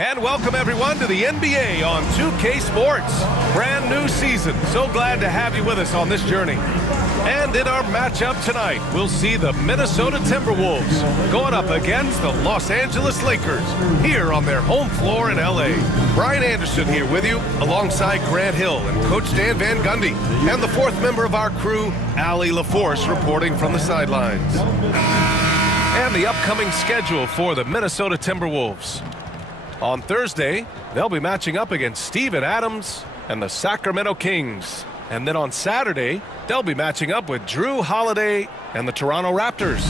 And welcome everyone to the NBA on 2K Sports. Brand new season. So glad to have you with us on this journey. And in our matchup tonight, we'll see the Minnesota Timberwolves going up against the Los Angeles Lakers here on their home floor in LA. Brian Anderson here with you alongside Grant Hill and Coach Dan Van Gundy. And the fourth member of our crew, Allie LaForce, reporting from the sidelines. And the upcoming schedule for the Minnesota Timberwolves. On Thursday, they'll be matching up against Steven Adams and the Sacramento Kings. And then on Saturday, they'll be matching up with Drew Holiday and the Toronto Raptors.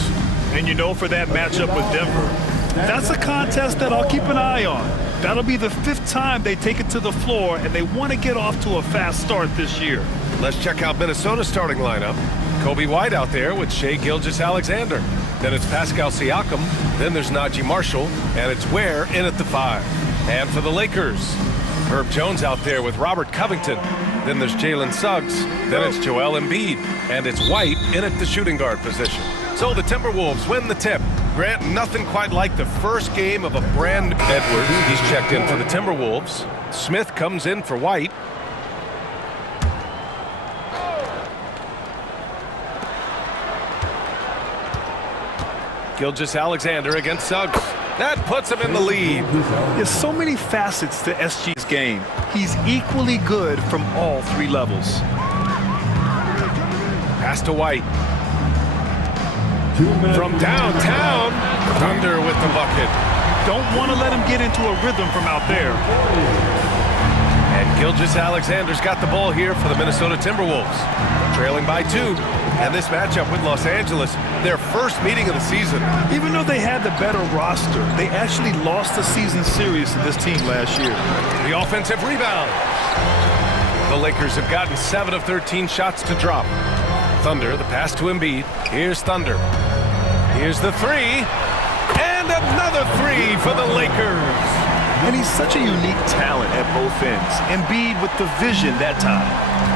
And you know, for that matchup with Denver, that's a contest that I'll keep an eye on. That'll be the fifth time they take it to the floor, and they want to get off to a fast start this year. Let's check out Minnesota's starting lineup. Kobe White out there with Shai Gilgeous-Alexander. Then it's Pascal Siakam. Then there's Najee Marshall. And it's Ware in at the 5. And for the Lakers, Herb Jones out there with Robert Covington. Then there's Jalen Suggs. Then it's Joel Embiid. And it's White in at the shooting guard position. So the Timberwolves win the tip. Grant, nothing quite like the first game of a brand new Edwards. He's checked in for the Timberwolves. Smith comes in for White. Gilgeous-Alexander against Suggs. That puts him in the lead. There's so many facets to SG's game. He's equally good from all three levels. Pass to White. From downtown, Thunder with the bucket. Don't want to let him get into a rhythm from out there. And Gilgeous-Alexander's got the ball here for the Minnesota Timberwolves. Trailing by 2. And this matchup with Los Angeles, their first meeting of the season. Even though they had the better roster, they actually lost the season series to this team last year. The offensive rebound. The Lakers have gotten 7 of 13 shots to drop. Thunder, the pass to Embiid. Here's Thunder. Here's the 3. And another 3 for the Lakers. And he's such a unique talent at both ends. Embiid with the vision that time.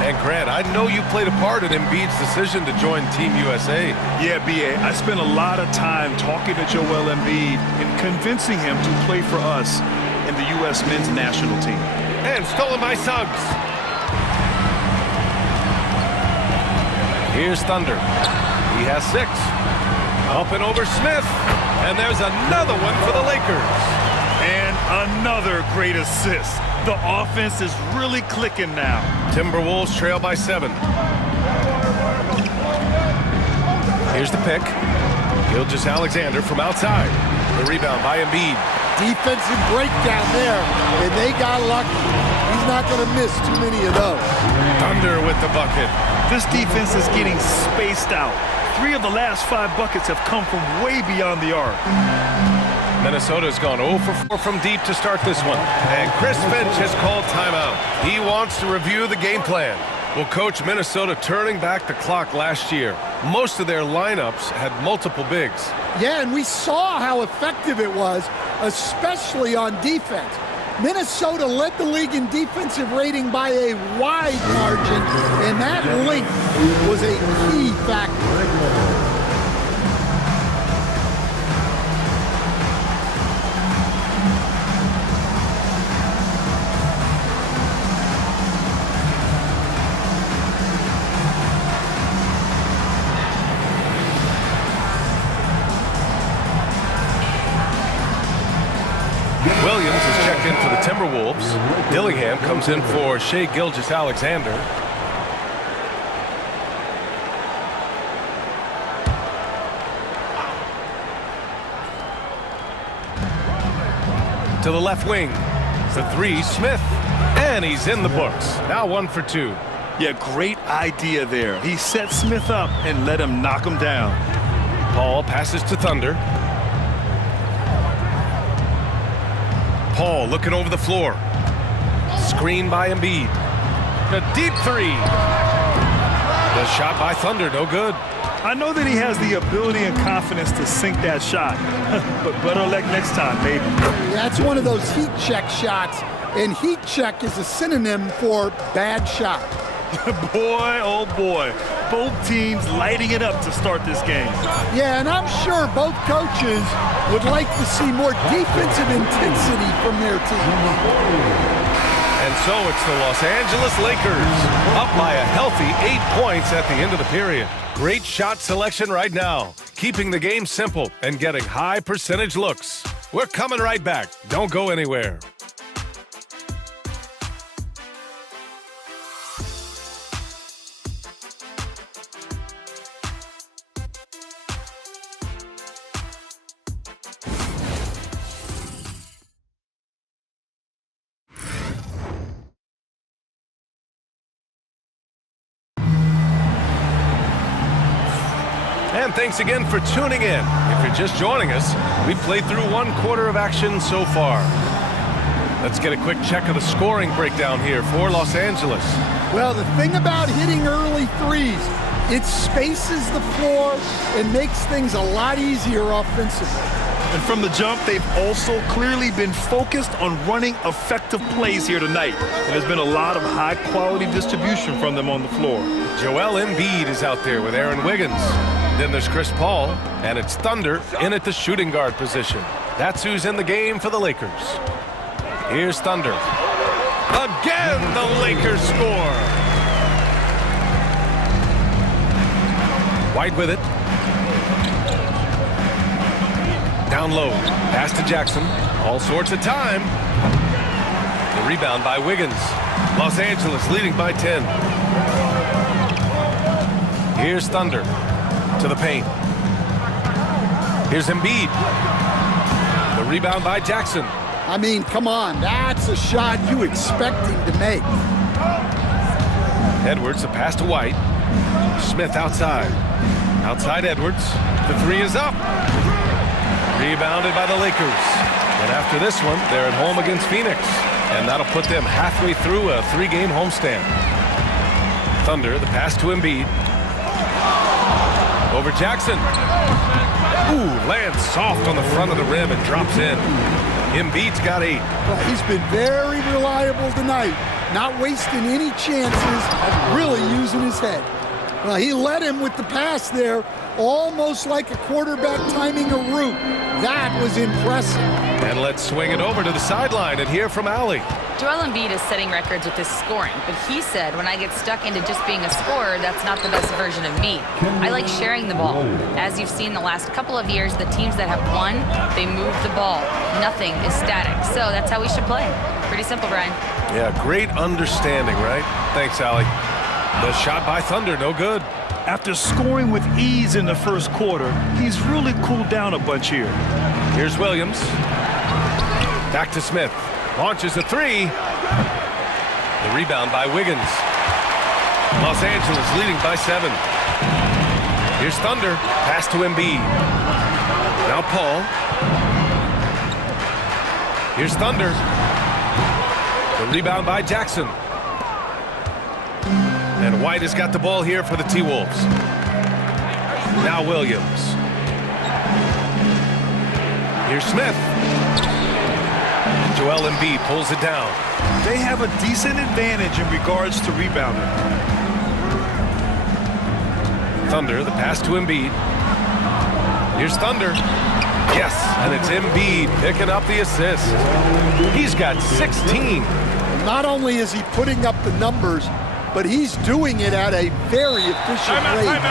And Grant, I know you played a part in Embiid's decision to join Team USA. Yeah, B.A., I spent a lot of time talking to Joel Embiid and convincing him to play for us in the U.S. men's national team. And stolen by Suggs. Here's Thunder. He has 6. Up and over Smith. And there's another one for the Lakers. And another great assist. The offense is really clicking now. Timberwolves trail by 7. Here's the pick. Gilgeous-Alexander from outside. The rebound by Embiid. Defensive breakdown there, and they got lucky. He's not going to miss too many of those. Thunder with the bucket. This defense is getting spaced out. 3 of the last 5 buckets have come from way beyond the arc. Minnesota's gone 0 for 4 from deep to start this one. And Chris Finch has called timeout. He wants to review the game plan. Well, Coach, Minnesota turning back the clock last year. Most of their lineups had multiple bigs. Yeah, and we saw how effective it was, especially on defense. Minnesota led the league in defensive rating by a wide margin, and that length was a key factor. Williams is checked in for the Timberwolves. Dillingham comes in for Shai Gilgeous-Alexander. To the left wing. The 3, Smith. And he's in the books. Now 1 for 2. Yeah, great idea there. He set Smith up and let him knock him down. Paul passes to Thunder. Paul looking over the floor. Screen by Embiid. A deep 3. The shot by Thunder, no good. I know that he has the ability and confidence to sink that shot, but better luck next time, maybe. That's one of those heat check shots, and heat check is a synonym for bad shot. Boy, oh boy. Both teams lighting it up to start this game. Yeah, and I'm sure both coaches would like to see more defensive intensity from their team. And so it's the Los Angeles Lakers up by a healthy 8 points at the end of the period. Great shot selection right now, keeping the game simple and getting high percentage looks. We're coming right back. Don't go anywhere. And thanks again for tuning in. If you're just joining us, we played through 1 quarter of action so far. Let's get a quick check of the scoring breakdown here for Los Angeles. Well, the thing about hitting early threes, it spaces the floor and makes things a lot easier offensively. And from the jump, they've also clearly been focused on running effective plays here tonight. And there's been a lot of high-quality distribution from them on the floor. Joel Embiid is out there with Aaron Wiggins. Then there's Chris Paul, and it's Thunder in at the shooting guard position. That's who's in the game for the Lakers. Here's Thunder. Again, the Lakers score. White with it. Down low. Pass to Jackson. All sorts of time. The rebound by Wiggins. Los Angeles leading by 10. Here's Thunder. To the paint. Here's Embiid. The rebound by Jackson. I mean, come on, that's a shot you expect him to make. Edwards, a pass to White. Smith outside. Outside Edwards. The 3 is up. Rebounded by the Lakers. And after this one, they're at home against Phoenix. And that'll put them halfway through a 3-game homestand. Thunder, the pass to Embiid. Over Jackson. Ooh, lands soft on the front of the rim and drops in. Embiid's got 8. Well, he's been very reliable tonight, not wasting any chances, really using his head. Well, he led him with the pass there, almost like a quarterback timing a route. That was impressive. And let's swing it over to the sideline and hear from Allie. Joel Embiid is setting records with his scoring, but he said, when I get stuck into just being a scorer, that's not the best version of me. I like sharing the ball. As you've seen the last couple of years, the teams that have won, they move the ball. Nothing is static. So that's how we should play. Pretty simple, Brian. Yeah, great understanding, right? Thanks, Allie. The shot by Thunder, no good. After scoring with ease in the first quarter, he's really cooled down a bunch here. Here's Williams. Back to Smith. Launches a 3. The rebound by Wiggins. Los Angeles leading by 7. Here's Thunder. Pass to Embiid. Now Paul. Here's Thunder. The rebound by Jackson. And White has got the ball here for the T-Wolves. Now Williams. Here's Smith. Joel Embiid pulls it down. They have a decent advantage in regards to rebounding. Thunder, the pass to Embiid. Here's Thunder. Yes, and it's Embiid picking up the assist. He's got 16. Not only is he putting up the numbers, but he's doing it at a very efficient rate.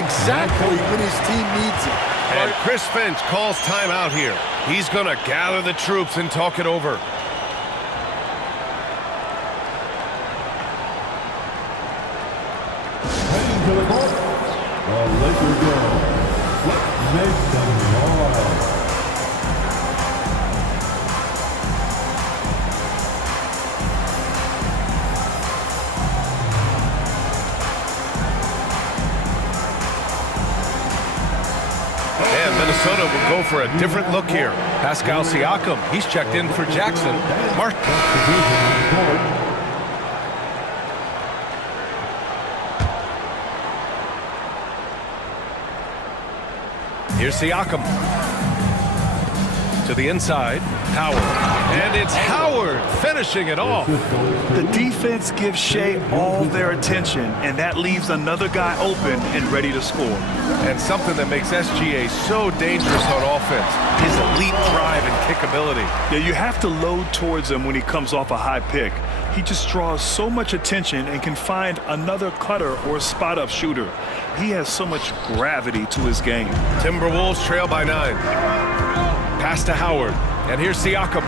Exactly when his team needs it. And Chris Finch calls timeout here. He's going to gather the troops and talk it over. Heading to the court, the Lakers go. Let's make some noise. Minnesota will go for a different look here. Pascal Siakam, he's checked in for Jackson. Mark. Here's Siakam. To the inside, Howard. And it's Howard finishing it off. The defense gives Shea all their attention, and that leaves another guy open and ready to score. And something that makes SGA so dangerous on offense, his elite drive and kick ability. Yeah, you have to load towards him when he comes off a high pick. He just draws so much attention and can find another cutter or spot-up shooter. He has so much gravity to his game. Timberwolves trail by 9. Pass to Howard, and here's Siakam.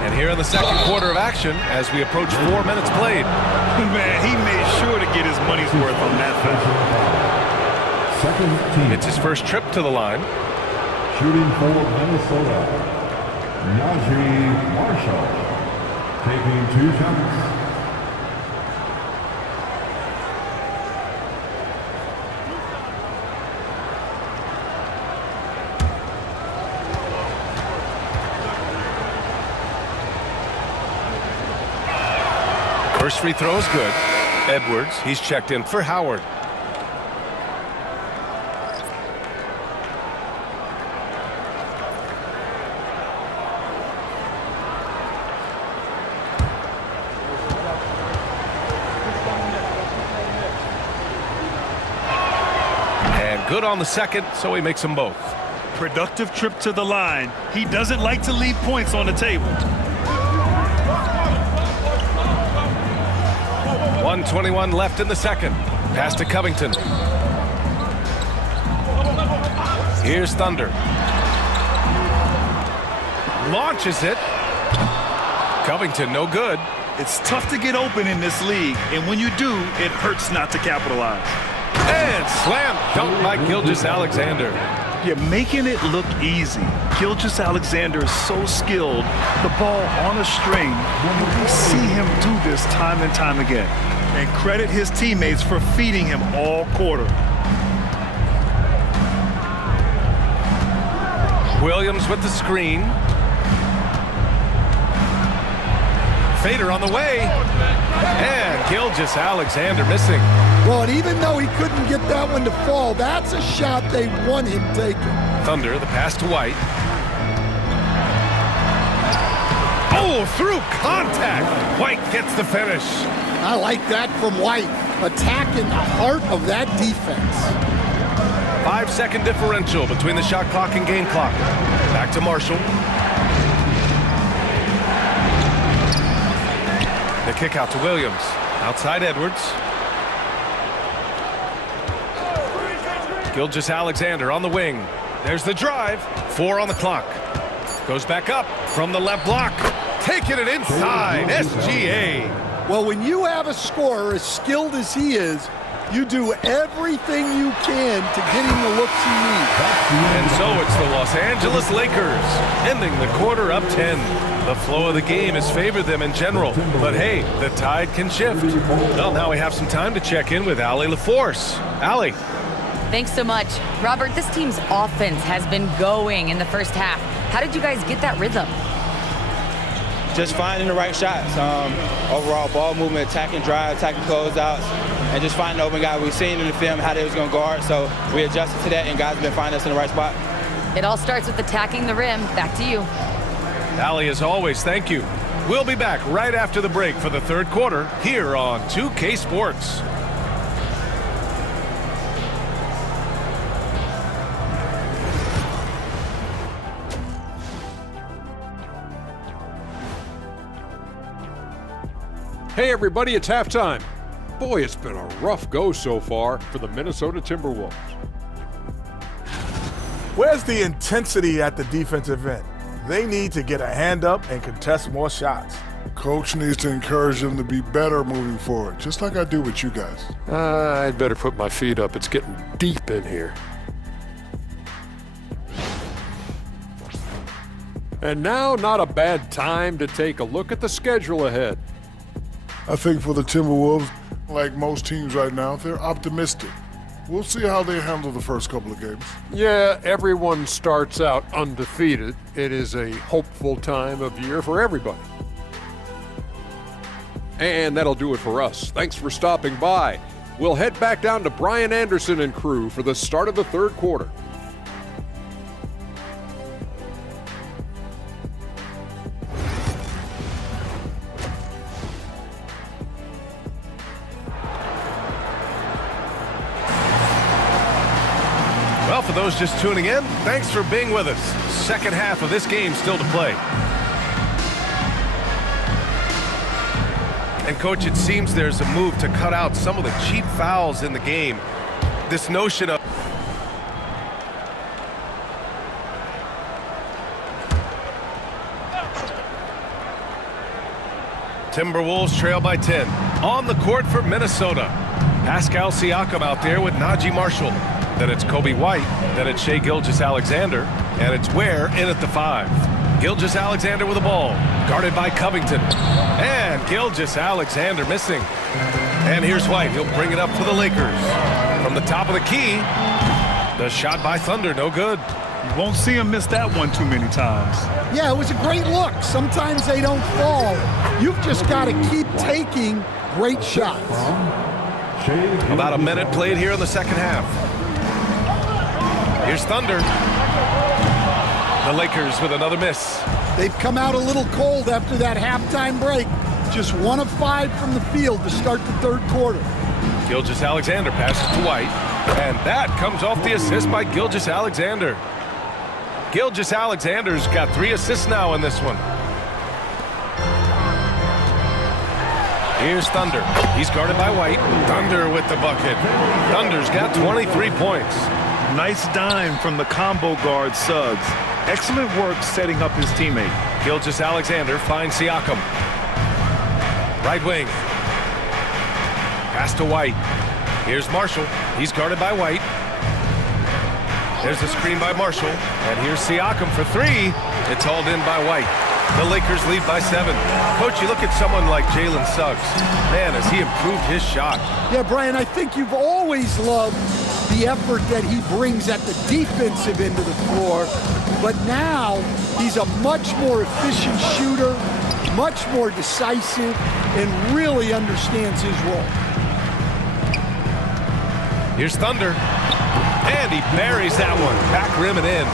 And here in the second quarter of action, as we approach 4 minutes played. Man, he made sure to get his money's worth on that foul. Second team. It's his first trip to the line. Shooting for Minnesota. Najee Marshall. Taking 2 shots. First free throw is good. Edwards, he's checked in for Howard. And good on the second, so he makes them both. Productive trip to the line. He doesn't like to leave points on the table. 1:21 left in the second. Pass to Covington. Here's Thunder. Launches it. Covington, no good. It's tough to get open in this league, and when you do, it hurts not to capitalize. And slam dunk by Gilgeous-Alexander. You're making it look easy. Gilgeous-Alexander is so skilled, the ball on a string. We see him do this time and time again. And credit his teammates for feeding him all quarter. Williams with the screen. Fader on the way. And Gilgeous-Alexander missing. Well, and even though he couldn't get that one to fall, that's a shot they want him taking. Thunder, the pass to White. Oh, through contact. White gets the finish. I like that from White, attacking the heart of that defense. 5-second differential between the shot clock and game clock. Back to Marshall. The kick out to Williams. Outside Edwards. Gilgeous-Alexander on the wing. There's the drive. 4 on the clock. Goes back up from the left block. Taking it inside. SGA. Well, when you have a scorer as skilled as he is, you do everything you can to get him the looks he needs. And so it's the Los Angeles Lakers ending the quarter up 10. The flow of the game has favored them in general. But hey, the tide can shift. Well, now we have some time to check in with Allie LaForce. Allie. Thanks so much. Robert, this team's offense has been going in the first half. How did you guys get that rhythm? Just finding the right shots. Overall ball movement, attacking drive, attacking closeouts, and just finding the open guy. We've seen in the film how they was going to guard, so we adjusted to that, and guys have been finding us in the right spot. It all starts with attacking the rim. Back to you. Allie, as always, thank you. We'll be back right after the break for the third quarter here on 2K Sports. Hey everybody, it's halftime. Boy, it's been a rough go so far for the Minnesota Timberwolves. Where's the intensity at the defensive end? They need to get a hand up and contest more shots. Coach needs to encourage them to be better moving forward, just like I do with you guys. I'd better put my feet up. It's getting deep in here. And now, not a bad time to take a look at the schedule ahead. I think for the Timberwolves, like most teams right now, they're optimistic. We'll see how they handle the first couple of games. Yeah, everyone starts out undefeated. It is a hopeful time of year for everybody. And that'll do it for us. Thanks for stopping by. We'll head back down to Brian Anderson and crew for the start of the third quarter. Well, for those just tuning in, thanks for being with us. Second half of this game still to play. And, Coach, it seems there's a move to cut out some of the cheap fouls in the game. This notion of Timberwolves trail by 10. On the court for Minnesota. Pascal Siakam out there with Najee Marshall. Then it's Kobe White. Then it's Shai Gilgeous-Alexander. And it's Ware in at the 5. Gilgeous-Alexander with the ball. Guarded by Covington. And Gilgeous-Alexander missing. And here's White. He'll bring it up for the Lakers. From the top of the key. The shot by Thunder. No good. You won't see him miss that one too many times. Yeah, it was a great look. Sometimes they don't fall. You've just got to keep taking great shots. About a minute played here in the second half. Here's Thunder. The Lakers with another miss. They've come out a little cold after that halftime break. Just 1 of 5 from the field to start the third quarter. Gilgeous-Alexander passes to White. And that comes off the assist by Gilgeous-Alexander. Gilgeous-Alexander's got 3 assists now in this one. Here's Thunder. He's guarded by White. Thunder with the bucket. Thunder's got 23 points. Nice dime from the combo guard Suggs. Excellent work setting up his teammate. Gilgeous-Alexander finds Siakam. Right wing. Pass to White. Here's Marshall. He's guarded by White. There's a screen by Marshall. And here's Siakam for 3. It's hauled in by White. The Lakers lead by 7. Coach, you look at someone like Jalen Suggs. Man, has he improved his shot. Yeah, Brian, I think you've always loved the effort that he brings at the defensive end of the floor. But now he's a much more efficient shooter, much more decisive, and really understands his role. Here's Thunder. And he buries that one. Back rim and in.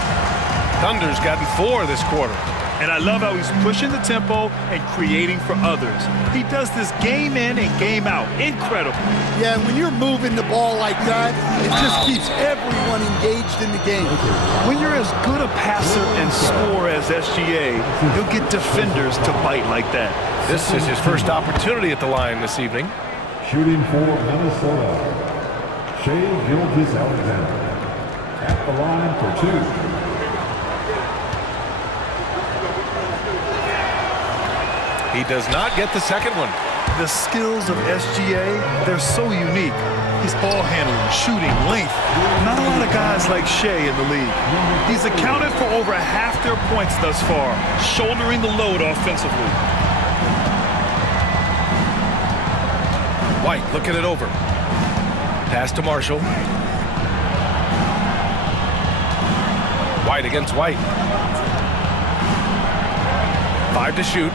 Thunder's gotten 4 this quarter. And I love how he's pushing the tempo and creating for others. He does this game in and game out. Incredible. Yeah, when you're moving the ball like that, it just keeps everyone engaged in the game. When you're as good a passer and scorer as SGA, you'll get defenders to bite like that. This is his first opportunity at the line this evening. Shooting for Minnesota, Shai Gilgeous-Alexander. At the line for 2. He does not get the second one. The skills of SGA, they're so unique. His ball handling, shooting, length. Not a lot of guys like Shai in the league. He's accounted for over half their points thus far, shouldering the load offensively. White looking it over. Pass to Marshall. White against White. 5 to shoot.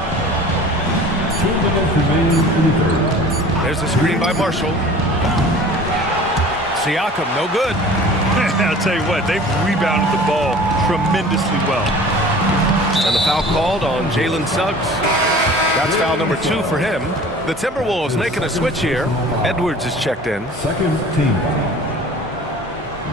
2 minutes remaining in the third. There's a screen by Marshall. Siakam, no good. I'll tell you what, they've rebounded the ball tremendously well. And the foul called on Jalen Suggs. That's foul number 2 for him. The Timberwolves making a switch here. Edwards is checked in. Second team.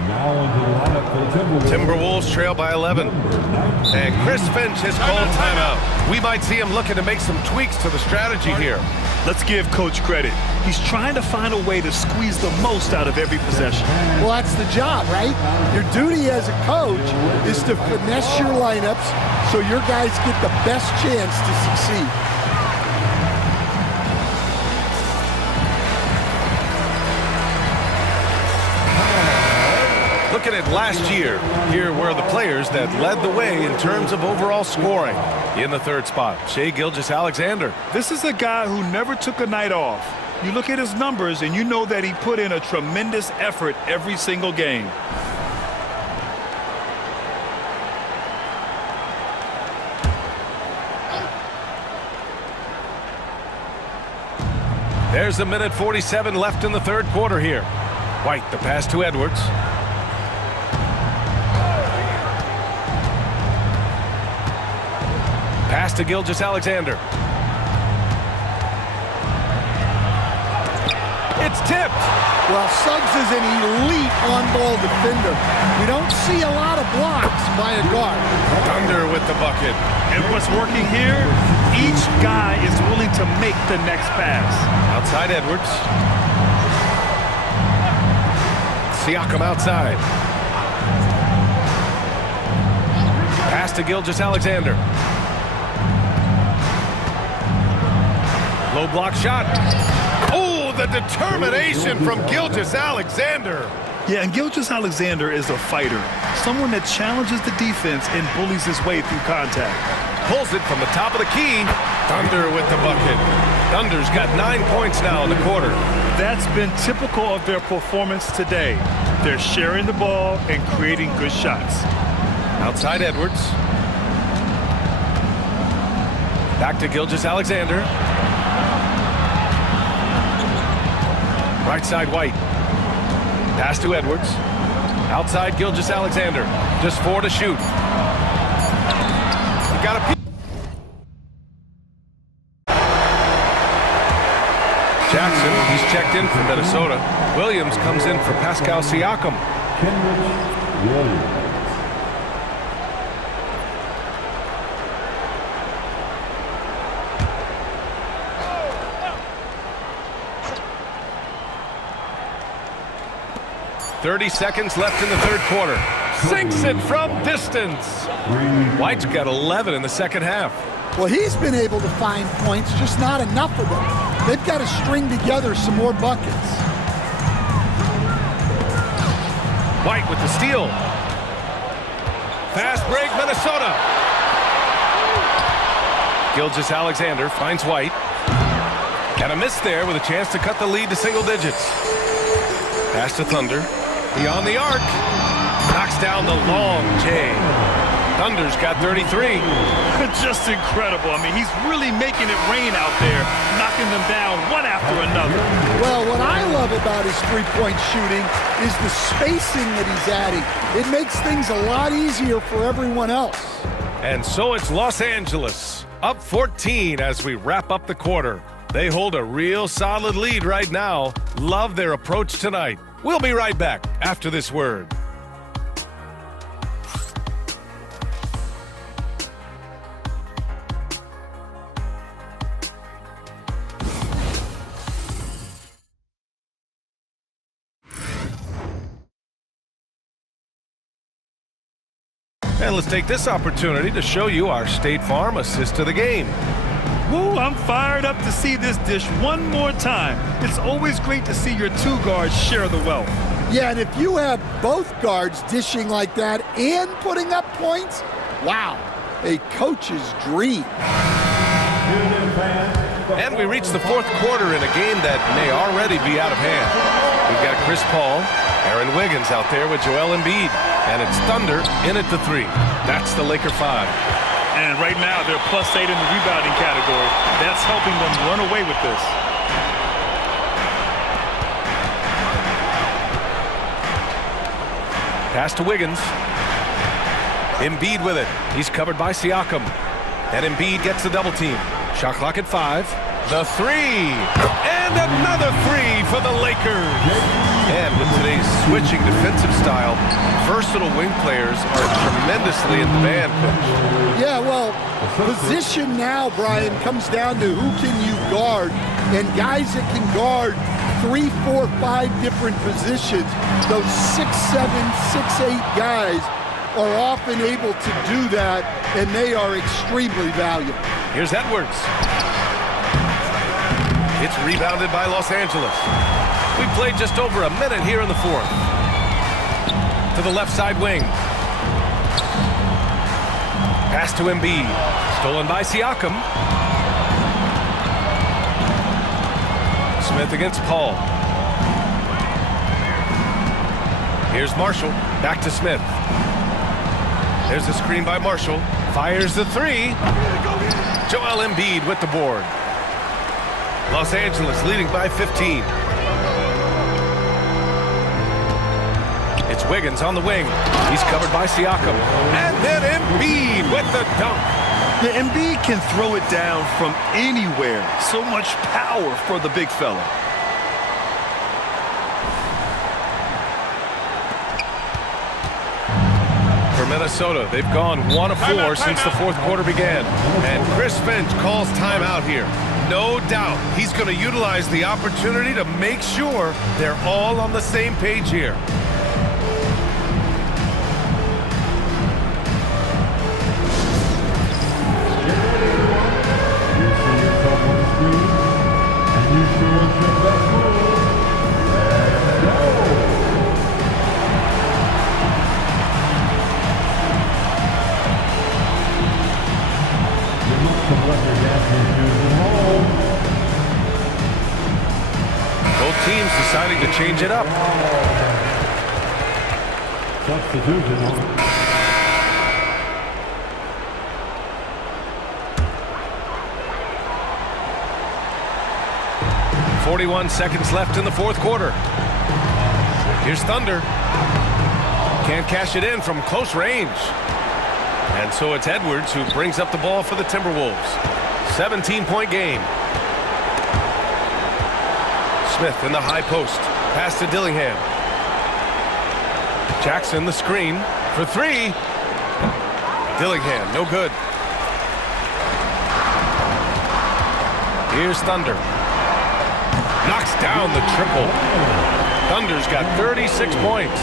Now into the lineup for the Timberwolves. Timberwolves trail by 11. And Chris Finch has called timeout. We might see him looking to make some tweaks to the strategy here. Let's give Coach credit. He's trying to find a way to squeeze the most out of every possession. Well, that's the job, right? Your duty as a coach is to finesse your lineups so your guys get the best chance to succeed. Looking at last year, here were the players that led the way in terms of overall scoring. In the third spot, Shai Gilgeous-Alexander. This is a guy who never took a night off. You look at his numbers and you know that he put in a tremendous effort every single game. There's a minute 47 left in the third quarter here. White, the pass to Edwards. Pass to Gilgeous-Alexander. It's tipped. Well, Suggs is an elite on-ball defender. We don't see a lot of blocks by a guard. Thunder with the bucket. And what's working here, each guy is willing to make the next pass. Outside Edwards. Siakam outside. Pass to Gilgeous-Alexander. Low block shot. Oh, the determination from Gilgeous-Alexander. Yeah, and Gilgeous-Alexander is a fighter, someone that challenges the defense and bullies his way through contact. Pulls it from the top of the key. Thunder with the bucket. Thunder's got 9 points now in the quarter. That's been typical of their performance today. They're sharing the ball and creating good shots. Outside Edwards. Back to Gilgeous-Alexander. Right side White. Pass to Edwards. Outside Gilgeous-Alexander. Just 4 to shoot. You got a Jackson, he's checked in for Minnesota. Williams comes in for Pascal Siakam. Kenrich Williams. .30 seconds left in the third quarter. Sinks it from distance. White's got 11 in the second half. Well, he's been able to find points, just not enough of them. They've got to string together some more buckets. White with the steal. Fast break, Minnesota. Gilgeous-Alexander finds White. Got a miss there with a chance to cut the lead to single digits. Pass to Thunder. Beyond the arc. Knocks down the long J. Thunder's got 33. Just incredible. I mean, he's really making it rain out there, knocking them down one after another. Well, what I love about his three-point shooting is the spacing that he's adding. It makes things a lot easier for everyone else. And so it's Los Angeles, up 14 as we wrap up the quarter. They hold a real solid lead right now. Love their approach tonight. We'll be right back after this word. And let's take this opportunity to show you our State Farm assist to the game. Woo, I'm fired up to see this dish one more time. It's always great to see your two guards share the wealth. Yeah, and if you have both guards dishing like that and putting up points, wow, a coach's dream. And we reach the fourth quarter in a game that may already be out of hand. We've got Chris Paul, Aaron Wiggins out there with Joel Embiid, and it's Thunder in at the 3. That's the Laker 5. And right now, they're +8 in the rebounding category. That's helping them run away with this. Pass to Wiggins. Embiid with it. He's covered by Siakam. And Embiid gets the double team. Shot clock at 5. The 3. And another 3 for the Lakers. And with today's switching defensive style, versatile wing players are tremendously in demand, Coach. Yeah, well, position now, Brian, comes down to who can you guard. And guys that can guard 3, 4, 5 different positions, those 6'7", 6'8" guys are often able to do that, and they are extremely valuable. Here's Edwards. It's rebounded by Los Angeles. We played just over a minute here in the fourth. To the left side wing. Pass to Embiid. Stolen by Siakam. Smith against Paul. Here's Marshall. Back to Smith. There's a screen by Marshall. Fires the 3. Joel Embiid with the board. Los Angeles leading by 15. It's Wiggins on the wing. He's covered by Siakam. And then Embiid with the dunk. The Embiid can throw it down from anywhere. So much power for the big fella. For Minnesota, they've gone 1 of 4 since the fourth quarter began. And Chris Finch calls timeout here. No doubt he's going to utilize the opportunity to make sure they're all on the same page here. You see yourself on the screen, and you show us your best move. And go! You must have left your dancing shoes at home. Both teams deciding to change it up. Substitution. 41 seconds left in the fourth quarter. Here's Thunder. Can't cash it in from close range. And so it's Edwards who brings up the ball for the Timberwolves. 17-point game. Smith in the high post. Pass to Dillingham. Jackson the screen for 3. Dillingham, no good. Here's Thunder. Knocks down the triple. Thunder's got 36 points.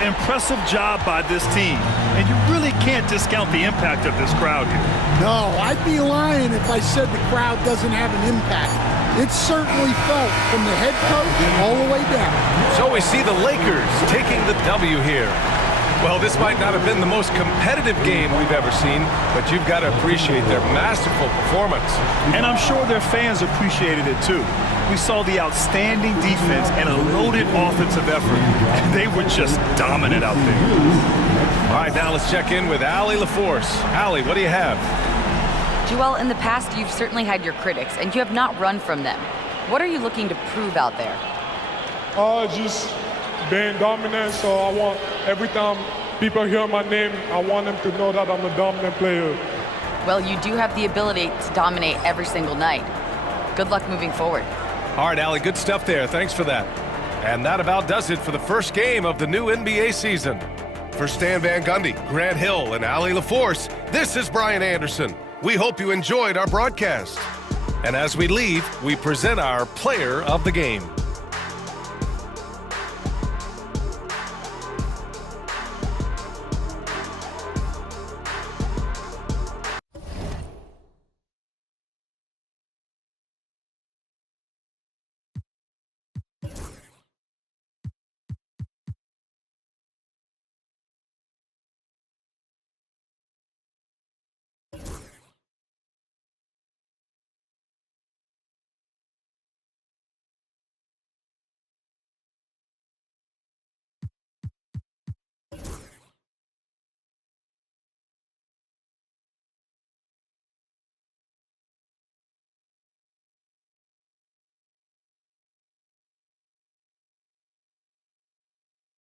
Impressive job by this team. And you really can't discount the impact of this crowd here. No, I'd be lying if I said the crowd doesn't have an impact. It's certainly felt from the head coach all the way down. So we see the Lakers taking the W here. Well, this might not have been the most competitive game we've ever seen, but you've got to appreciate their masterful performance. And I'm sure their fans appreciated it too. We saw the outstanding defense and a loaded offensive effort. They were just dominant out there. All right, now let's check in with Allie LaForce. Allie, what do you have? Joel, in the past, you've certainly had your critics, and you have not run from them. What are you looking to prove out there? Just being dominant, so I want every time people hear my name, I want them to know that I'm a dominant player. Well, you do have the ability to dominate every single night. Good luck moving forward. All right, Allie, good stuff there. Thanks for that. And that about does it for the first game of the new NBA season. For Stan Van Gundy, Grant Hill, and Allie LaForce, this is Brian Anderson. We hope you enjoyed our broadcast. And as we leave, we present our player of the game.